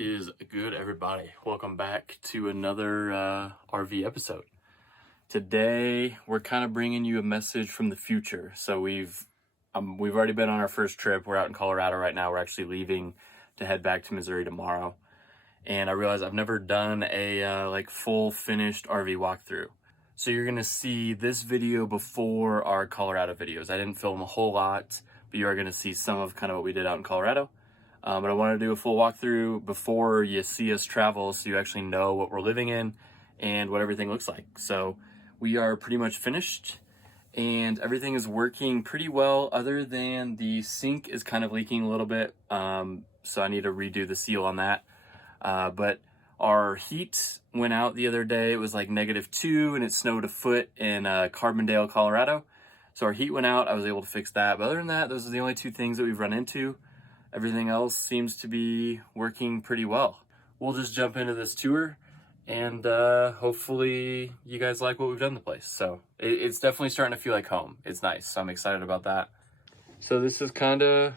Is good, everybody? Welcome back to another RV episode. Today we're kind of bringing you a message from the future. So we've already been on our first trip. We're out in Colorado right now. We're actually leaving to head back to Missouri tomorrow. And I realized I've never done a full finished RV walkthrough. So you're gonna see this video before our Colorado videos. I didn't film a whole lot, but you are gonna see some of kind of what we did out in Colorado. But I want to do a full walkthrough before you see us travel, so you actually know what we're living in and what everything looks like. So we are pretty much finished and everything is working pretty well, other than the sink is kind of leaking a little bit. So I need to redo the seal on that. But our heat went out the other day. It was like -2 and it snowed a foot in Carbondale, Colorado. So our heat went out. I was able to fix that. But other than that, those are the only two things that we've run into. Everything else seems to be working pretty well. We'll just jump into this tour and hopefully you guys like what we've done to the place. So it's definitely starting to feel like home. It's nice. So I'm excited about that. So this is kind of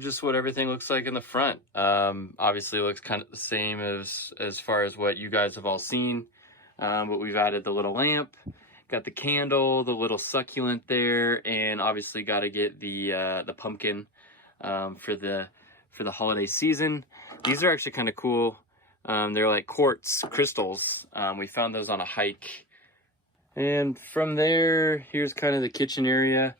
just what everything looks like in the front. Obviously it looks kind of the same as far as what you guys have all seen. But we've added the little lamp, got the candle, the little succulent there, and obviously got to get the pumpkin for the holiday season. These are actually kind of cool. They're like quartz crystals. We found those on a hike. And from there, here's kind of the kitchen area.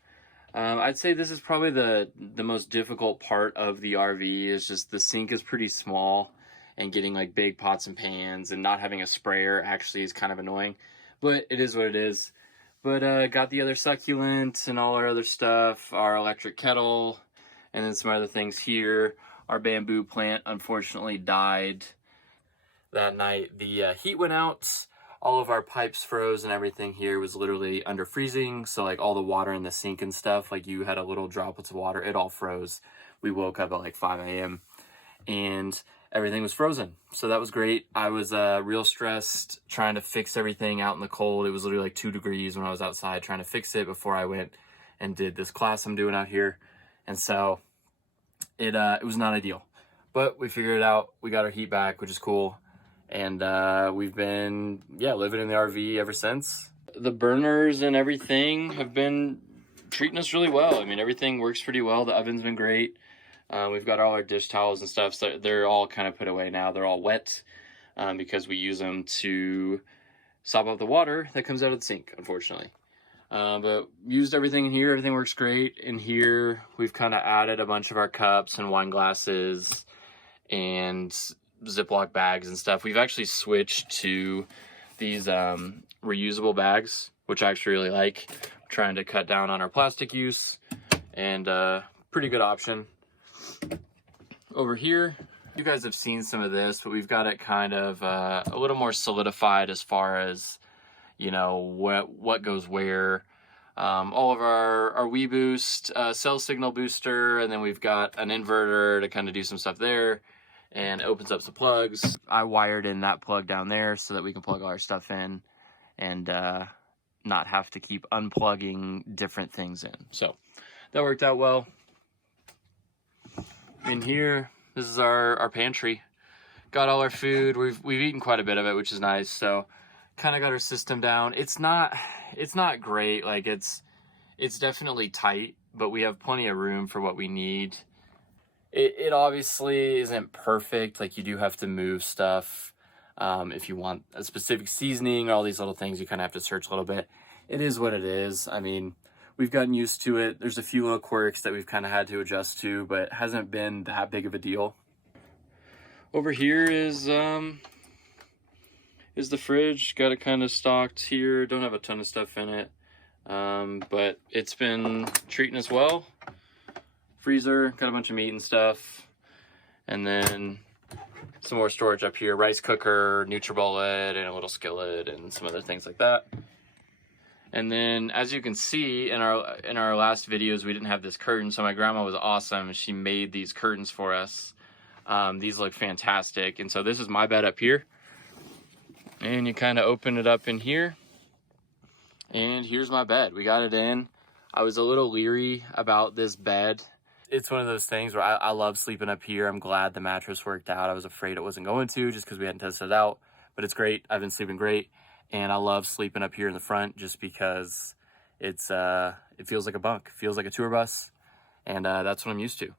I'd say this is probably the most difficult part of the RV, is just the sink is pretty small, and getting like big pots and pans and not having a sprayer actually is kind of annoying, but it is what it is. But got the other succulent and all our other stuff, our electric kettle, and then some other things here. Our bamboo plant unfortunately died that night. The heat went out, all of our pipes froze, and everything here was literally under freezing. So like all the water in the sink and stuff, like you had a little droplets of water, it all froze. We woke up at like 5 a.m. and everything was frozen. So that was great. I was real stressed trying to fix everything out in the cold. It was literally like 2 degrees when I was outside trying to fix it before I went and did this class I'm doing out here. And so it was not ideal, but we figured it out. We got our heat back, which is cool. And we've been, living in the RV ever since. The burners and everything have been treating us really well. I mean, everything works pretty well. The oven's been great. We've got all our dish towels and stuff, so they're all kind of put away now. They're all wet because we use them to sop up the water that comes out of the sink, unfortunately. But used everything in here. Everything works great. In here, we've kind of added a bunch of our cups and wine glasses and Ziploc bags and stuff. We've actually switched to these reusable bags, which I actually really like. We're trying to cut down on our plastic use, and pretty good option. Over here, you guys have seen some of this, but we've got it kind of a little more solidified as far as, you know, what goes where. All of our WeBoost cell signal booster, and then we've got an inverter to kind of do some stuff there, and opens up some plugs. I wired in that plug down there so that we can plug all our stuff in and not have to keep unplugging different things in. So that worked out well. In here, this is our pantry. Got all our food. We've eaten quite a bit of it, which is nice. So kind of got our system down. It's not great. Like it's definitely tight, but we have plenty of room for what we need. It obviously isn't perfect. Like you do have to move stuff. If you want a specific seasoning or all these little things, you kind of have to search a little bit. It is what it is. I mean, we've gotten used to it. There's a few little quirks that we've kind of had to adjust to, but it hasn't been that big of a deal. Over here is the fridge. Got it kind of stocked here. Don't have a ton of stuff in it, but it's been treating us well. Freezer, got a bunch of meat and stuff, and then some more storage up here. Rice cooker, NutriBullet, and a little skillet, and some other things like that. And then, as you can see in our last videos, we didn't have this curtain, so my grandma was awesome. She made these curtains for us. These look fantastic, and so this is my bed up here. And you kind of open it up in here, and here's my bed. We got it in. I was a little leery about this bed it's one of those things where I love sleeping up here. I'm glad the mattress worked out. I was afraid it wasn't going to, just because we hadn't tested it out, but it's great. I've been sleeping great, and I love sleeping up here in the front just because it's it feels like a bunk, feels like a tour bus, and that's what I'm used to.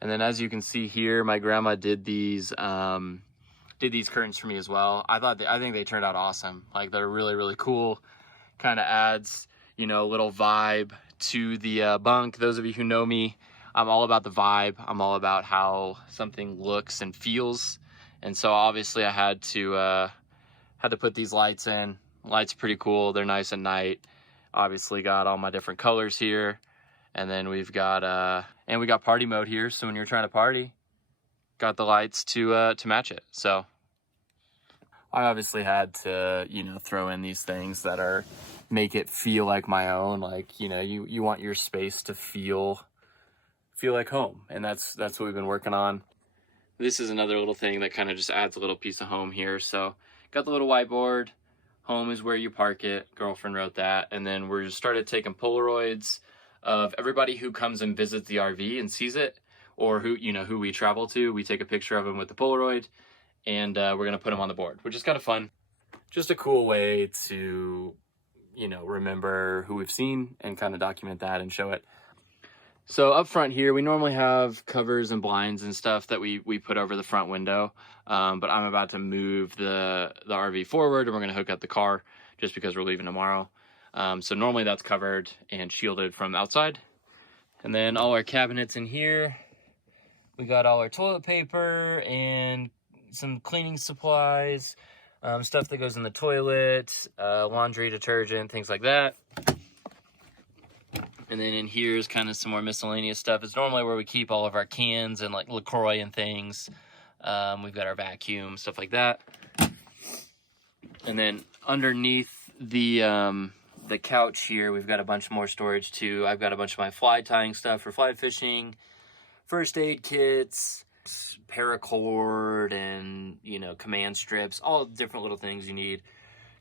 And then as you can see here, my grandma did these curtains for me as well. I think they turned out awesome. Like, they're really, really cool. Kind of adds, you know, a little vibe to the bunk. Those of you who know me, I'm all about the vibe. I'm all about how something looks and feels. And so obviously I had to put these lights in. Lights are pretty cool. They're nice at night. Obviously got all my different colors here. And then we got party mode here. So when you're trying to party, got the lights to match it. So I obviously had to, you know, throw in these things that make it feel like my own. Like, you know, you want your space to feel like home, and that's what we've been working on. This is another little thing that kind of just adds a little piece of home here. So got the little whiteboard. Home is where you park it. Girlfriend wrote that. And then we just started taking Polaroids of everybody who comes and visits the RV and sees it, or who we travel to. We take a picture of them with the Polaroid, and we're going to put them on the board, which is kind of fun. Just a cool way to, you know, remember who we've seen and kind of document that and show it. So up front here, we normally have covers and blinds and stuff that we put over the front window. But I'm about to move the RV forward, and we're going to hook up the car just because we're leaving tomorrow. So normally that's covered and shielded from outside. And then all our cabinets in here, we got all our toilet paper and some cleaning supplies, stuff that goes in the toilet, laundry detergent, things like that. And then in here is kind of some more miscellaneous stuff. It's normally where we keep all of our cans and like LaCroix and things. We've got our vacuum, stuff like that. And then underneath the couch here, we've got a bunch more storage too. I've got a bunch of my fly tying stuff for fly fishing, first aid kits, paracord, and, you know, command strips, all different little things you need.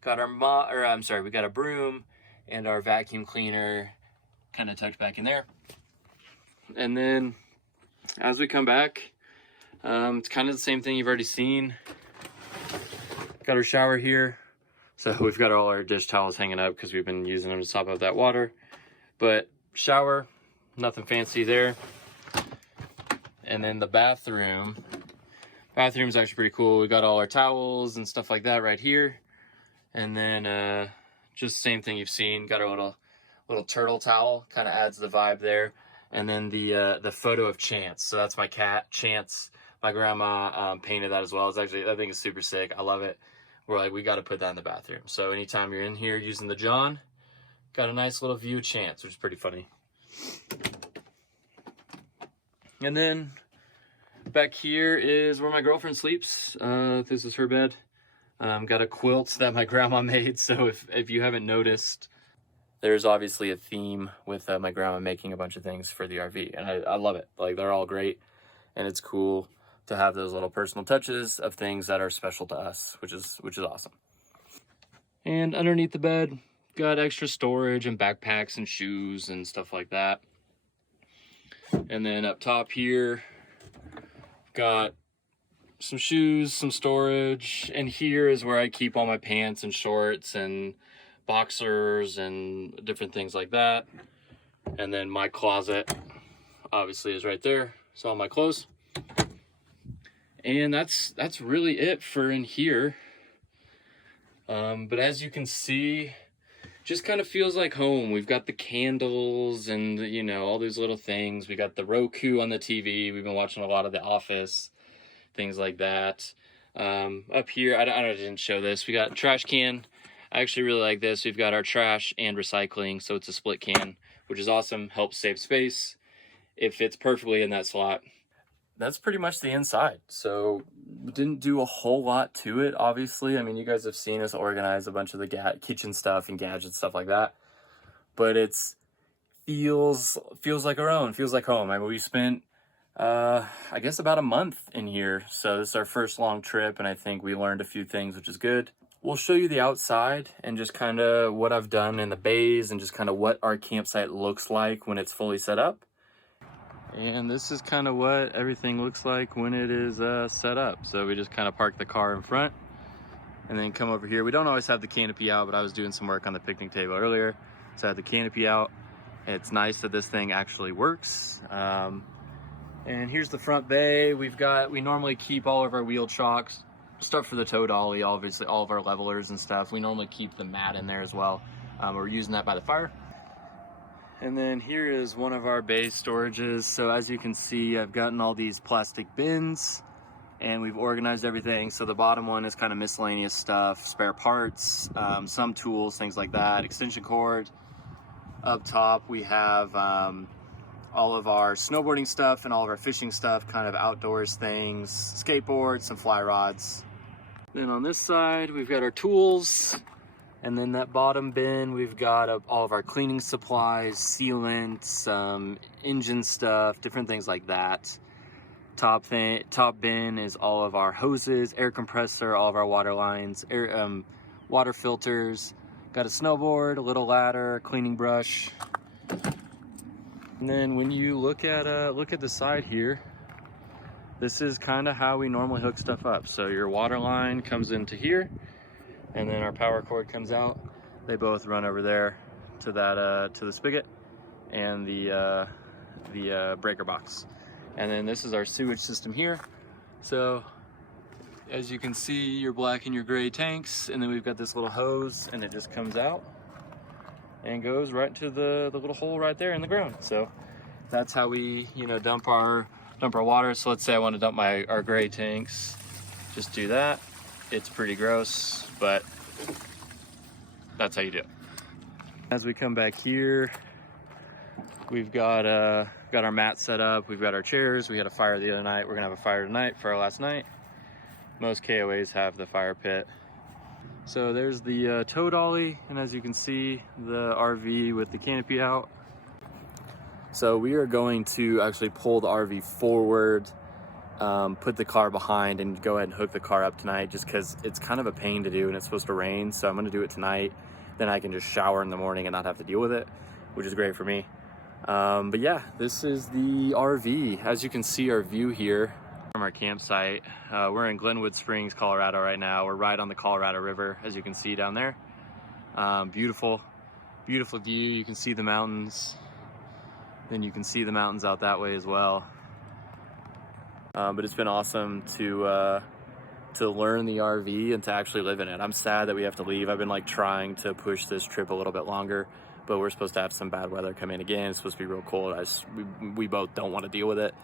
Got we got a broom and our vacuum cleaner kind of tucked back in there. And then as we come back, it's kind of the same thing you've already seen. Got our shower here. So we've got all our dish towels hanging up because we've been using them to top up that water. But shower, nothing fancy there. And then the bathroom's actually pretty cool. We got all our towels and stuff like that right here. And then just the same thing you've seen. Got our little turtle towel, kind of adds the vibe there. And then the photo of Chance. So that's my cat, Chance. My grandma painted that as well. It's actually, I think it's super sick. I love it. We're like, we got to put that in the bathroom. So anytime you're in here using the John, got a nice little view of Chance, which is pretty funny. And then back here is where my girlfriend sleeps. This is her bed. Got a quilt that my grandma made. So if you haven't noticed, there's obviously a theme with my grandma making a bunch of things for the RV. And I love it. Like, they're all great. And it's cool to have those little personal touches of things that are special to us, which is awesome. And underneath the bed, got extra storage and backpacks and shoes and stuff like that. And then up top here, got some shoes, some storage, and here is where I keep all my pants and shorts and boxers and different things like that. And then my closet obviously is right there, so all my clothes. And that's really it for in here. But as you can see, just kind of feels like home. We've got the candles and, you know, all these little things. We got the Roku on the TV. We've been watching a lot of The Office, things like that. Up here, I didn't show this. We got a trash can. I actually really like this. We've got our trash and recycling, so it's a split can, which is awesome. Helps save space. It fits perfectly in that slot. That's pretty much the inside. So we didn't do a whole lot to it, obviously. I mean, you guys have seen us organize a bunch of the kitchen stuff and gadgets, stuff like that. But it's feels like our own, feels like home. I mean, we spent, I guess, about a month in here. So this is our first long trip, and I think we learned a few things, which is good. We'll show you the outside and just kind of what I've done in the bays and just kind of what our campsite looks like when it's fully set up. And this is kind of what everything looks like when it is set up. So we just kind of park the car in front and then come over here. We don't always have the canopy out, but I was doing some work on the picnic table earlier, so I had the canopy out. It's nice that this thing actually works. And here's the front bay. We normally keep all of our wheel chocks, stuff for the tow dolly, obviously all of our levelers and stuff. We normally keep the mat in there as well. We're using that by the fire. And then here is one of our bay storages. So as you can see, I've gotten all these plastic bins and we've organized everything. So the bottom one is kind of miscellaneous stuff, spare parts, some tools, things like that, extension cord. Up top, we have all of our snowboarding stuff and all of our fishing stuff, kind of outdoors things, skateboards, some fly rods. Then on this side, we've got our tools. And then that bottom bin, we've got all of our cleaning supplies, sealant, engine stuff, different things like that. Top bin is all of our hoses, air compressor, all of our water lines, water filters. Got a snowboard, a little ladder, cleaning brush. And then when you look at the side here, this is kind of how we normally hook stuff up. So your water line comes into here, and then our power cord comes out. They both run over there to that to the spigot and the breaker box. And then this is our sewage system here. So as you can see, your black and your gray tanks, and then we've got this little hose, and it just comes out and goes right into the little hole right there in the ground. So that's how we, dump our water. So let's say I want to dump our gray tanks, just do that. It's pretty gross, but that's how you do it. As we come back here, we've got our mat set up. We've got our chairs. We had a fire the other night. We're gonna have a fire tonight for our last night. Most KOAs have the fire pit. So there's the tow dolly, and as you can see, the RV with the canopy out. So we are going to actually pull the RV forward, put the car behind, and go ahead and hook the car up tonight, just because it's kind of a pain to do and it's supposed to rain. So I'm going to do it tonight. Then I can just shower in the morning and not have to deal with it, which is great for me. But yeah, this is the RV. As you can see, our view here from our campsite, we're in Glenwood Springs, Colorado right now. We're right on the Colorado River, as you can see down there. Beautiful view. You can see the mountains. Then you can see the mountains out that way as well. But it's been awesome to learn the RV and to actually live in it. I'm sad that we have to leave. I've been trying to push this trip a little bit longer, but we're supposed to have some bad weather come in again. It's supposed to be real cold. We both don't want to deal with it.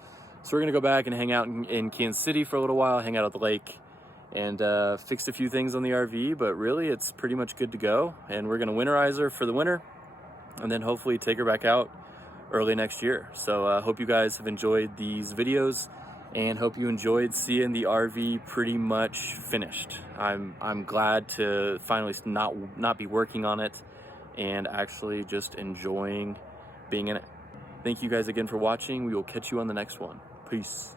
So we're gonna go back and hang out in Kansas City for a little while, hang out at the lake, and fix a few things on the RV, but really it's pretty much good to go. And we're gonna winterize her for the winter, and then hopefully take her back out early next year. So I hope you guys have enjoyed these videos, and hope you enjoyed seeing the RV pretty much finished. I'm glad to finally not be working on it and actually just enjoying being in it. Thank you guys again for watching. We will catch you on the next one. Peace.